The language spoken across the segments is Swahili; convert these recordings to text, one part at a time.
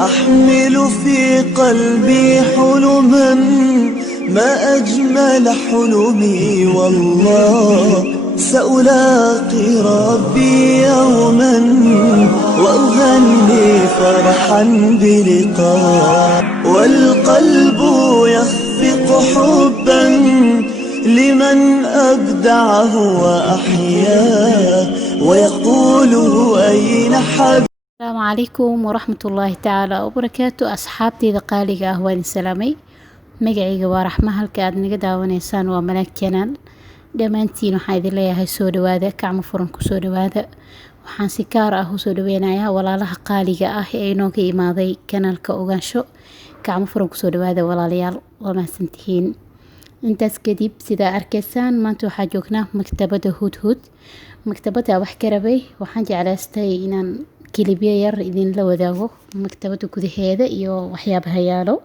أحمل في قلبي حلما ما أجمل حلمي والله سألاقي ربي يوما وأغني فرحا بلقاء والقلب يخفق حبا لمن أبدعه وأحياه ويقول أين حبيبي. السلام عليكم ورحمة الله تعالى وبركاته. أصحابتي قاليقة أهوان السلامي مقعيقة ورحمة هالك aad naga daawanaysaan waa Malaag Channel. Dhammaantiin waxaan idin leeyahay soo dhawaada, gacmo furan ku soo dhawaada. Waxaan si gaar ah u soo dhaweynayaa walaalaha qaaliga ah ee inooga imaaday kanaalka Ogaansho. Gacmo furan ku soo dhawaada walaalayaal, waa mahadsantihiin. intaas kadib sida arkaysaan maanta waxaa joognaa maktabada Hudhud. maktabada wax ka rabay waxaan jeclaystay inaan kilibyo yar idin la wadaago maktabada gudaheeda iyo waxyaabaha yaalo.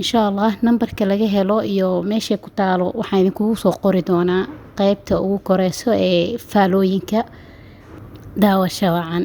insha Allah nambarka laga helo iyo meesha ku taalo waxaan idinkugu soo qori doonaa qaybta ugu koreyso ee faalooyinka daawasho wacan.